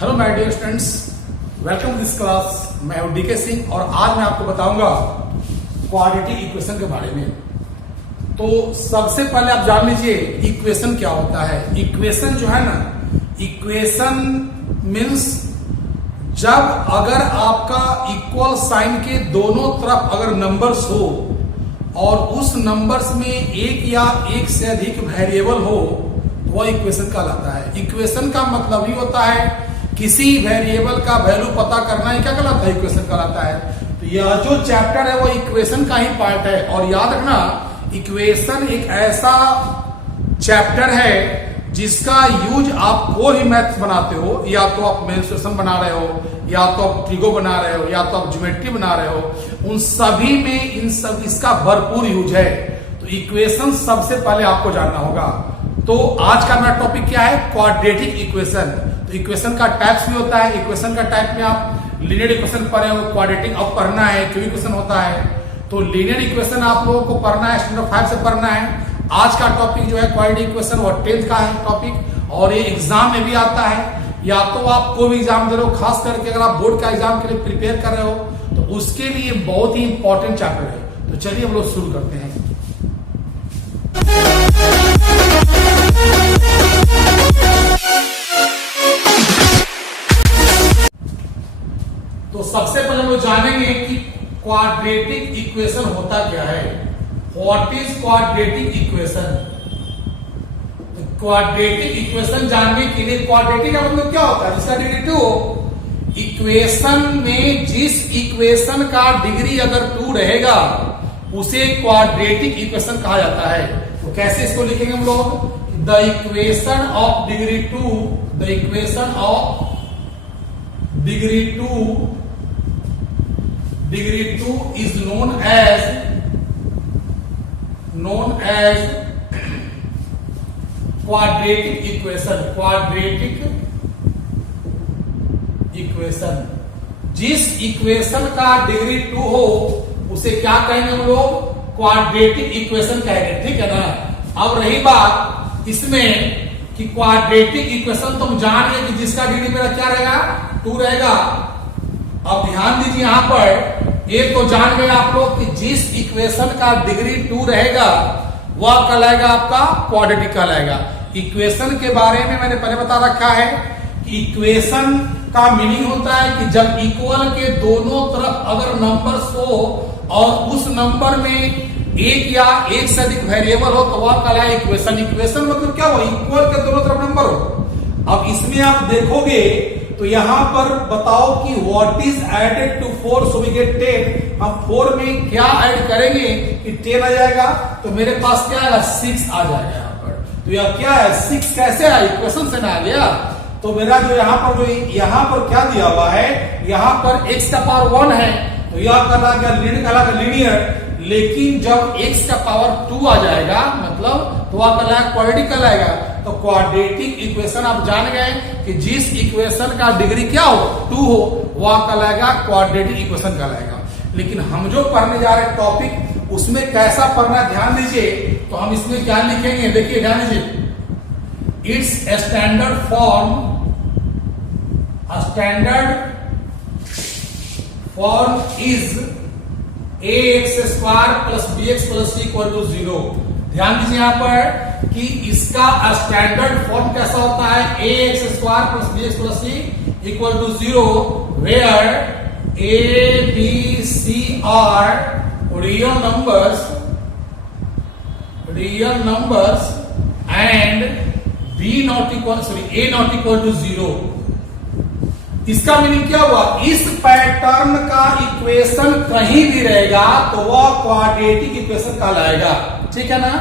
Hello my dear students, welcome to this class. मैं हूं DK Singh और आज मैं आपको बताऊंगा क्वाड्रेटिक इक्वेशन के बारे में। तो सबसे पहले आप जान लीजिए इक्वेशन क्या होता है। इक्वेशन जो है ना, इक्वेशन मीन्स जब अगर आपका इक्वल साइन के दोनों तरफ अगर नंबर्स हो और उस नंबर्स में एक या एक से अधिक वेरिएबल हो तो वह इक्वेशन कहलाता है। इक्वेशन का मतलब ही होता है किसी वेरिएबल का वैल्यू पता करना ही क्या कहलाता है, इक्वेशन कहलाता है। तो यह जो चैप्टर है वो इक्वेशन का ही पार्ट है। और याद रखना, इक्वेशन एक ऐसा चैप्टर है जिसका यूज आप कोई भी मैथ्स बनाते हो, या तो आप मेंसुरेशन बना रहे हो, या तो आप ट्रिगो बना रहे हो, या तो आप ज्योमेट्री बना रहे हो, उन सभी में इसका भरपूर यूज है। तो इक्वेशन सबसे पहले आपको जानना होगा। तो आज का मेरा टॉपिक क्या है, क्वाड्रेटिक इक्वेशन। तो इक्वेशन का टाइप्स भी होता है। इक्वेशन का टाइप में आप लीनियर इक्वेशन पढ़े हो, क्वाड्रेटिक अब पढ़ना है, क्यों इक्वेशन होता है। तो लीनियर इक्वेशन आप लोगों को पढ़ना है, स्टैंडर्ड 5 से पढ़ना है। आज का टॉपिक जो है क्वाड्रेटिक इक्वेशन और 10th का है टॉपिक, और ये एग्जाम में भी आता है। या तो आप कोई भी एग्जाम दे रहे हो, खास करके अगर आप बोर्ड का एग्जाम के लिए प्रिपेयर कर रहे हो तो उसके लिए बहुत ही इंपॉर्टेंट चैप्टर है। तो चलिए हम लोग शुरू करते हैं। तो सबसे पहले हम लोग जानेंगे कि क्वाड्रेटिक इक्वेशन होता क्या है। What is quadratic equation. Quadratic equation जानने के लिए, क्वाड्रेटिक का मतलब क्या होता है, जिसका डिग्री 2 हो। इक्वेशन में जिस इक्वेशन का डिग्री अगर 2 रहेगा उसे क्वाड्रेटिक इक्वेशन कहा जाता है। तो कैसे इसको लिखेंगे हम लोग, the equation of degree 2, the equation of degree 2 is known as quadratic equation। जिस इक्वेशन का डिग्री 2 हो उसे क्या कहेंगे हम लोग, क्वाड्रेटिक इक्वेशन कहेंगे। ठीक है ना। अब रही बात इसमें कि क्वाड्रेटिक इक्वेशन तुम जान गए कि जिसका डिग्री मेरा क्या रहेगा, 2 रहेगा। अब ध्यान दीजिए, यहां पर एक तो जान गए आप लोग कि जिस इक्वेशन का डिग्री 2 रहेगा वह कहलाएगा आपका क्वाड्रेटिक कहलाएगा। इक्वेशन के बारे में मैंने पहले बता रखा है कि इक्वेशन का मीनिंग होता है कि जब इक्वल के दोनों तरफ अगर नंबर्स हो और उस नंबर में एक या एक से अधिक वेरिएबल हो तो वह कहलाएगा इक्वेशन। इक्वेशन मतलब क्या हो, इक्वल के दोनों तरफ नंबर हो। अब इसमें आप देखोगे तो यहां पर बताओ कि what is added to 4 so we get 10। हम 4 में क्या ऐड करेंगे कि 10 आ जाएगा, तो मेरे पास क्या आएगा, 6 आ जाएगा यहां पर। तो यह क्या है, 6 कैसे आया, इक्वेशन से ना आ गया। तो मेरा जो यहां पर क्या दिया हुआ है, यहां पर x का पावर 1 है तो यह कहलाएगा लीनियर। लेकिन जब x का पावर 2 आ जाएगा मतलब तो वह कहलाएगा क्वाड्रेटिक कहलाएगा। तो क्वाड्रेटिक इक्वेशन आप जान गए कि जिस इक्वेशन का डिग्री क्या हो, 2 हो, वह कहलाएगा क्वाड्रेटिक इक्वेशन कहलाएगा। लेकिन हम जो पढ़ने जा रहे हैं टॉपिक, उसमें कैसा पढ़ना ध्यान दीजिए। तो हम इसमें क्या लिखेंगे, देखिए ध्यान दीजिए, it's standard form is ax² plus bx plus c equal to 0। ध्यान दीजिए यहां पर कि इसका स्टैंडर्ड फॉर्म कैसा होता है, ax² plus bx plus c equal to 0, where a b c are real numbers and a not equal to 0। इसका मीनिंग क्या हुआ, इस पैटर्न का इक्वेशन कहीं भी रहेगा तो वह क्वाड्रेटिक इक्वेशन कहलाएगा। ठीक है ना।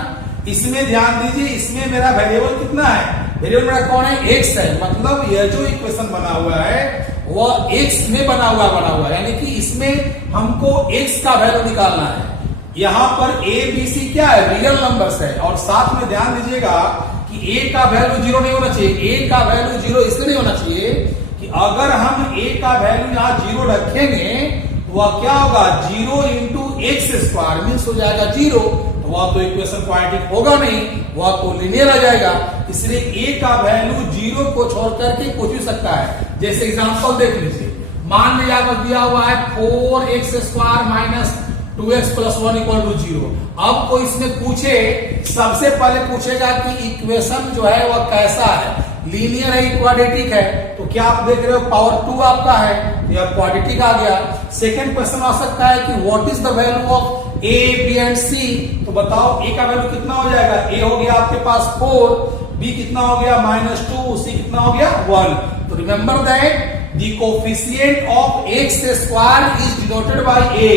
इसमें ध्यान दीजिए, इसमें मेरा वेरिएबल कितना है, वेरिएबल मेरा कौन है, x है। मतलब यह जो इक्वेशन बना हुआ है वह x में बना हुआ है, यानी कि इसमें हमको x का वैल्यू निकालना है। यहां पर a b c क्या है, रियल नंबर्स है। और साथ में ध्यान दीजिएगा कि a का वैल्यू 0 नहीं होना चाहिए। a का वैल्यू 0 इसलिए नहीं होना चाहिए कि अगर हम a का वैल्यू यहां 0 रखेंगे तो वह क्या होगा, 0 इंटू x² मीन्स हो जाएगा 0। तो वह तो इक्वेशन क्वाड्रेटिक होगा नहीं, वह तो लीनियर आ जाएगा। इसलिए a का वैल्यू 0 को छोड़ करके कुछ भी सकता है। जैसे एग्जांपल देख लीजिए, मान लीजिए आपको दिया हुआ है 4x² minus 2x plus 1 equal to 0। अब कोई इसमें पूछे, सबसे पहले पूछेगा कि इक्वेशन जो है वह कैसा है, लीनियर है, क्वाड्रेटिक है। तो क्या आप देख रहे हो पावर 2 आपका है, या क्वाड्रेटिक आ गया। सेकेंड क्वेश्चन आ सकता है कि what is the value of A, B and C. तो बताओ ए का वैल्यू कितना हो जाएगा, ए हो गया आपके पास 4, बी कितना हो गया -2, सी कितना हो गया 1। तो remember that the coefficient of x square is denoted by a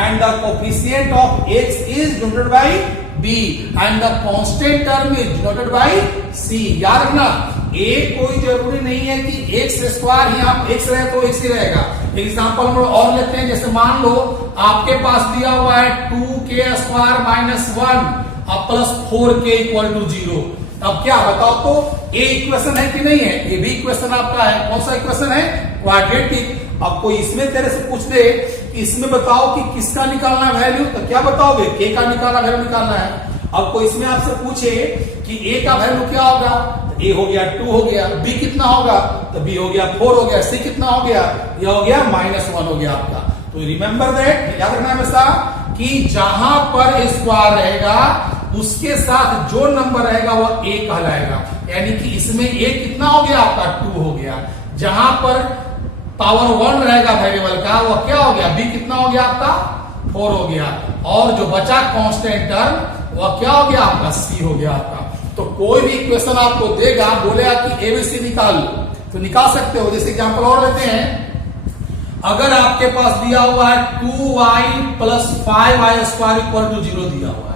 and the coefficient of x is denoted by b and the constant term is denoted by c। याद रखना, a कोई जरूरी नहीं है कि x स्क्वायर ही आप x रहे तो x ही रहेगा। एग्जांपल हम और लेते हैं, जैसे मान लो आपके पास दिया हुआ है 2k² माइनस 1 अब प्लस 4k इक्वल टू 0। अब क्या बताओ तो ए इक्वेशन है कि नहीं है, ये भी इक्वेशन आपका है। कौन सा इक्वेशन है, क्वाड्रेटिक। अब कोई इसमें तेरे से पूछ दे कि इसमें बताओ कि किसका निकालना है वैल्यू, तो क्या बताओगे, के का निकालना वैल्यू निकालना है। अब कोई इसमें आपसे पूछे कि ए का वैल्यू क्या होगा, तो ए हो गया 2 हो गया, बी कितना होगा, तो बी हो गया 4 हो गया, सी कितना हो गया, यह हो गया -1 हो गया आपका। तो रिमेंबर दैट, याद रखना हमेशा कि जहां पर स्क्वायर रहेगा उसके साथ जो नंबर रहेगा वह ए कहलाएगा। यानी कि इसमें ए कितना हो गया आपका 2 हो गया, जहां पर पावर 1 रहेगा वेरिएबल का वह क्या हो गया, बी कितना हो गया आपका 4 हो गया, और जो बचा कांस्टेंट टर्म वह क्या हो गया आपका सी हो गया आपका। तो कोई भी इक्वेशन आपको देगा, बोलेगा कि एबीसी निकाल लो, तो निकाल सकते हो। जैसे एग्जांपल और लेते हैं, अगर आपके पास दिया हुआ है 2y plus 5y² equal to 0 दिया हुआ है।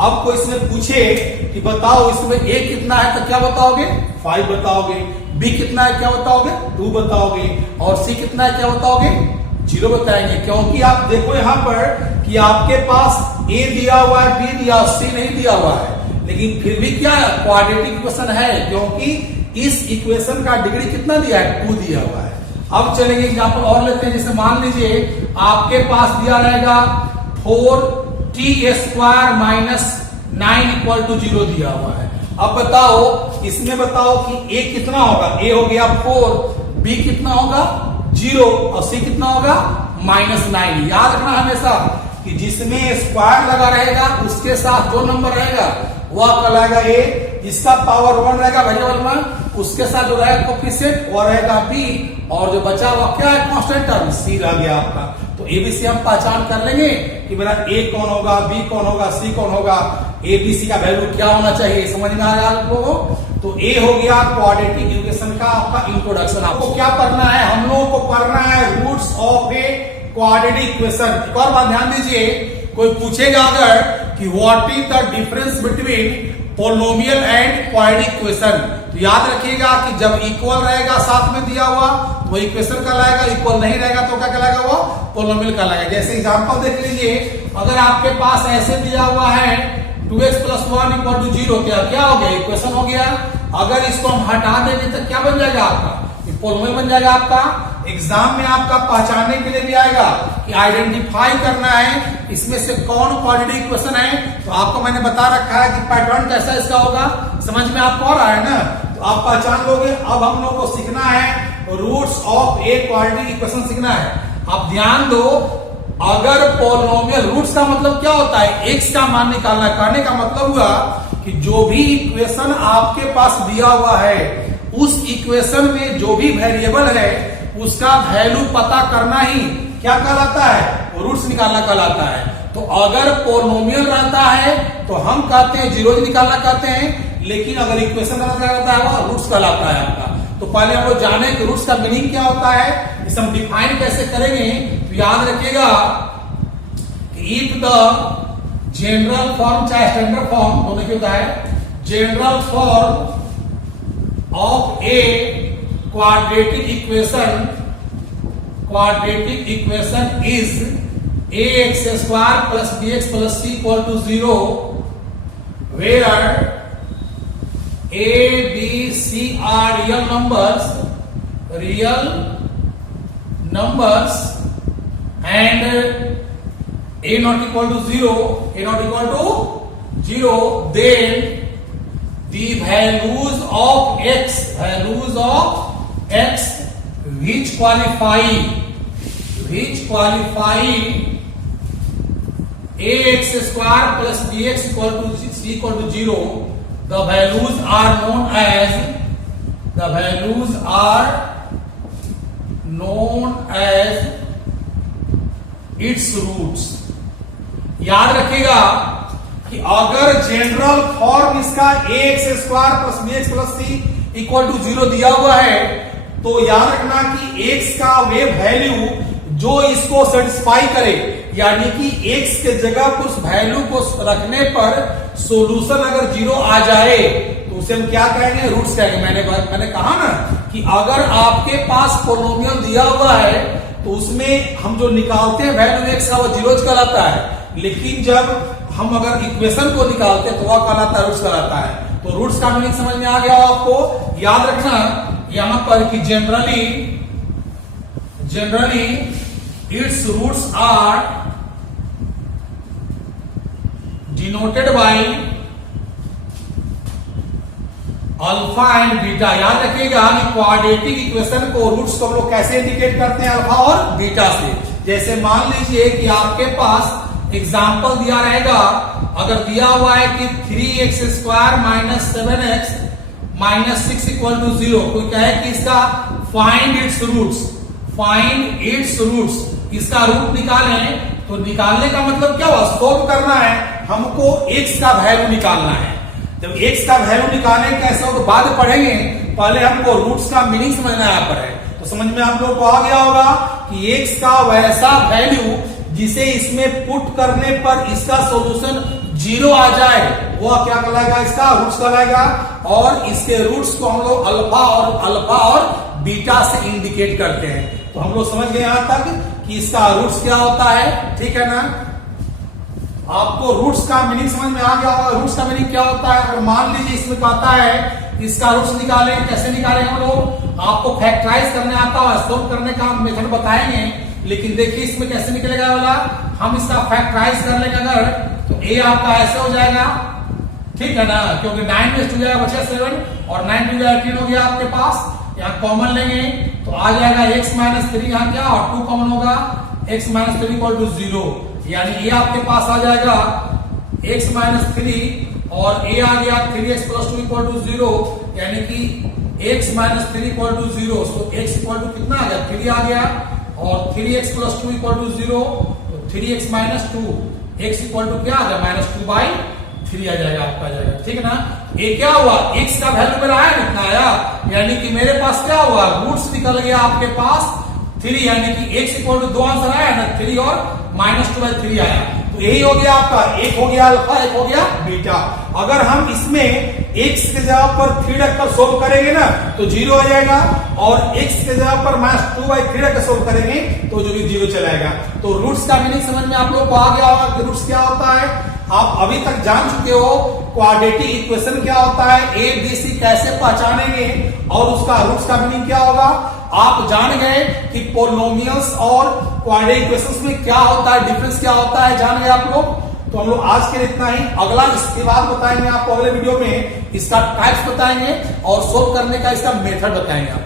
अब कोई इसमें पूछे कि बताओ इसमें a कितना है, तो क्या बताओगे 5 बताओगे, b कितना है क्या बताओगे 2 बताओगे, और c कितना है क्या बताओगे 0 बताएंगे। क्योंकि आप देखो यहां पर कि आपके पास a दिया हुआ है, b दिया, c नहीं दिया हुआ है, लेकिन फिर भी क्या है, क्वाड्रेटिक इक्वेशन है, क्योंकि इस इक्वेशन का डिग्री कितना दिया है 2 दिया हुआ है। अब चलेंगे एग्जांपल और लेते हैं, जैसे मान लीजिए आपके पास दिया रहेगा 4t² माइनस 9 इक्वल टू 0 दिया हुआ है। अब बताओ इसमें बताओ कि a कितना होगा, a हो गया 4, b कितना होगा 0 और c कितना होगा -9। याद रखना हमेशा कि जिसमें स्क्वायर लगा रहेगा उसके साथ जो नंबर रहेगा वह कहलाएगा a, जिसका पावर 1 रहेगा वेरिएबल में उसके साथ जो रहेगा कोएफिशिएंट वह रहेगा b, और जो बचा वह क्या है कांस्टेंट टर्म c रह गया आपका। तो एबीसी हम पहचान कर लेंगे कि मेरा ए कौन होगा, बी कौन होगा, सी कौन होगा, एबीसी का वैल्यू क्या होना चाहिए, समझ में आ रहा है आपको। तो ए हो गया क्वाड्रेटिक इक्वेशन का आपका इंट्रोडक्शन। आपको क्या पढ़ना है, हम लोगों को पढ़ना है roots of a quadratic equation. एक और बात ध्यान दीजिए, कोई पूछेगा अगर कि what is the difference between polynomial and quadratic equation, तो याद रखिएगा कि जब इक्वल रहेगा साथ में दिया हुआ वो इक्वेशन कहलाएगा, इक्वल नहीं रहेगा तो क्या कहलाएगा, वो पोलिनोमियल कहलाएगा। जैसे एग्जांपल देख लीजिए, अगर आपके पास ऐसे दिया हुआ है 2x प्लस 1 इक्वल टू 0, क्या हो गया, इक्वेशन हो गया। अगर इसको हम हटा देंगे तो क्या बन जाएगा आपका, पोलिनोमियल बन जाएगा आपका। एग्जाम में आपका पहचानने के लिए भी आएगा कि आइडेंटिफाई करना है इसमें से कौन क्वाड्रेटिक इक्वेशन है। तो आपको मैंने बता रखा है कि पैटर्न कैसा इसका होगा, समझ में आपको आ रहा है ना, तो आप पहचान लोगे। अब हम लोग को सीखना है roots of a quadratic equation सीखना है। अब ध्यान दो, अगर पोलिनोमियल, रूट्स का मतलब क्या होता है, एक्स का मान निकालना, करने का मतलब हुआ कि जो भी इक्वेशन आपके पास दिया हुआ है उस इक्वेशन में जो भी वेरिएबल है उसका वैल्यू पता करना ही क्या कहलाता है, रूट्स निकालना कहलाता है। तो अगर पोलिनोमियल रहता है तो हम कहते हैं जीरोज निकालना कहते हैं, लेकिन अगर इक्वेशन रहता है वो रूट्स कहलाता है आपका। तो पहले हम लोग जाने कि रूट्स का मीनिंग क्या होता है, इसे हम डिफाइन कैसे करेंगे। तो याद रखिएगा कि इफ द जनरल फॉर्म चाहे स्टैंडर्ड फॉर्म दोनों क्या होता है, general form of a quadratic equation is ax² plus bx plus c equal to 0, where a, b, c are real numbers and a not equal to 0, then the values of x which qualify ax square plus bx equal to 0, the values are known as its roots। याद रखिएगा कि अगर general form इसका ax square plus bx plus c equal to 0 दिया हुआ है, तो याद रखना कि x का वे वैल्यू जो इसको सेटिस्फाई करे, यानी कि x के जगह पर उस वैल्यू को रखने पर सॉल्यूशन अगर 0 आ जाए तो उसे हम क्या कहेंगे, रूट्स कहेंगे। मैंने कहा ना कि अगर आपके पास पोलिनोमियल दिया हुआ है तो उसमें हम जो निकालते हैं वैल्यू x का वो 0 कहलाता है, लेकिन जब हम अगर इक्वेशन को निकालते हैं तो वह कहलाता है रूट्स कहलाता है। तो रूट्स का मीनिंग समझ में आ गया हो आपको। याद रखना यहां पर कि generally its roots are denoted by alpha and beta. याद रखिएगा कि क्वाड्रेटिक इक्वेशन को रूट्स को हम लोग कैसे इंडिकेट करते हैं, अल्फा और बीटा से। जैसे मान लीजिए कि आपके पास एग्जाम्पल दिया रहेगा, अगर दिया हुआ है कि 3x square minus 7x minus 6 equal to 0, कोई कहे कि इसका फाइंड इट्स रूट्स, इसका रूट निकालें, तो निकालने का मतलब क्या हुआ, सोल्व करना है, हमको x का वैल्यू निकालना है। जब x का वैल्यू निकालें कैसे हो तो बाद में पढ़ेंगे, पहले हमको रूट्स का मीनिंग समझना यहाँ पर है। तो समझ में आप लोगों को आ गया होगा कि x का वैसा वैल्यू जिसे इसमें पुट करने पर इसका सॉल्यूशन 0 आ जाए, वो क्या कहलाएगा, इसका रूट्स कहलाएगा। और इसके रूट्स को हम लोग अल्फा और बीटा से इंडिकेट करते हैं। तो हम लोग समझ गए यहां तक कि इसका रूट्स क्या होता है, ठीक है ना। आपको रूट्स का मीनिंग समझ में आ गया होगा। रूट्स का मीनिंग क्या होता है, अगर मान लीजिए इसमें कहता है इसका रूट्स निकालें, कैसे निकालें हम लोग, आपको फैक्टराइज करने आता है, सोल्व करने का मेथड बताएंगे, लेकिन देखिए इसमें कैसे निकलेगा वाला, हम इसका फैक्टराइज कर लेंगे अगर, तो a आपका ऐसे हो जाएगा, ठीक है ना, क्योंकि 9 में 2 जाएगा बचा 7 और 9 2 जाएगा 18 हो गया आपके पास। यहाँ कॉमन लेंगे तो आ जाएगा x माइनस 3 यहाँ क्या, और 2 कॉमन होगा, x माइनस 3 इक्वल टू 0, यानी a आपके पास आ जाएगा x माइनस 3 और a आ गया 3x प्लस 2 इक्वल टू 0, यानी कि x माइनस 3 इक्वल टू 0। तो x इक्वल टू कितना आ गया, 3 आ गया, और 3x प्लस 2 इक्वल टू 0, तो 3x minus 2, x equal to क्या आ गया, -2/3 आ जाएगा आपका, आ जाएगा, ठीक है ना। ये क्या हुआ, x का वैल्यू मेरा आया कितना आया, यानी कि मेरे पास क्या हुआ, रूट्स निकल गया आपके पास 3, यानी कि x इक्वल टू 2 आंसर आया ना, 3 और -2/3 आया। तो यही हो गया आपका, एक हो गया अल्फा, एक हो गया बीटा। अगर हम इसमें x के जगह पर 3 रखकर सोल्व करेंगे ना तो 0 आ जाएगा, और x के जगह पर -2/3 रखकर सोल्व करेंगे तो जो भी 0 चलाएगा। तो रूट्स का मीनिंग समझ में आप लोग को आ गया होगा कि रूट्स क्या होता है। आप अभी तक जान चुके हो क्वाड्रेटिक इक्वेशन क्या होता है, a b c कैसे पहचानेंगे और उसका रूट्स का मीनिंग क्या होगा। आप जान गए कि पोलिनोमियल्स और क्वाड्रेटिक इक्वेशंस में क्या होता है, डिफरेंस क्या होता है, जान गए आप लोग। तो हम लोग आज के लिए इतना ही, अगला इसके बाद बताएंगे आपको, अगले वीडियो में इसका टाइप्स बताएंगे और सोल्व करने का इसका मेथड बताएंगे आप।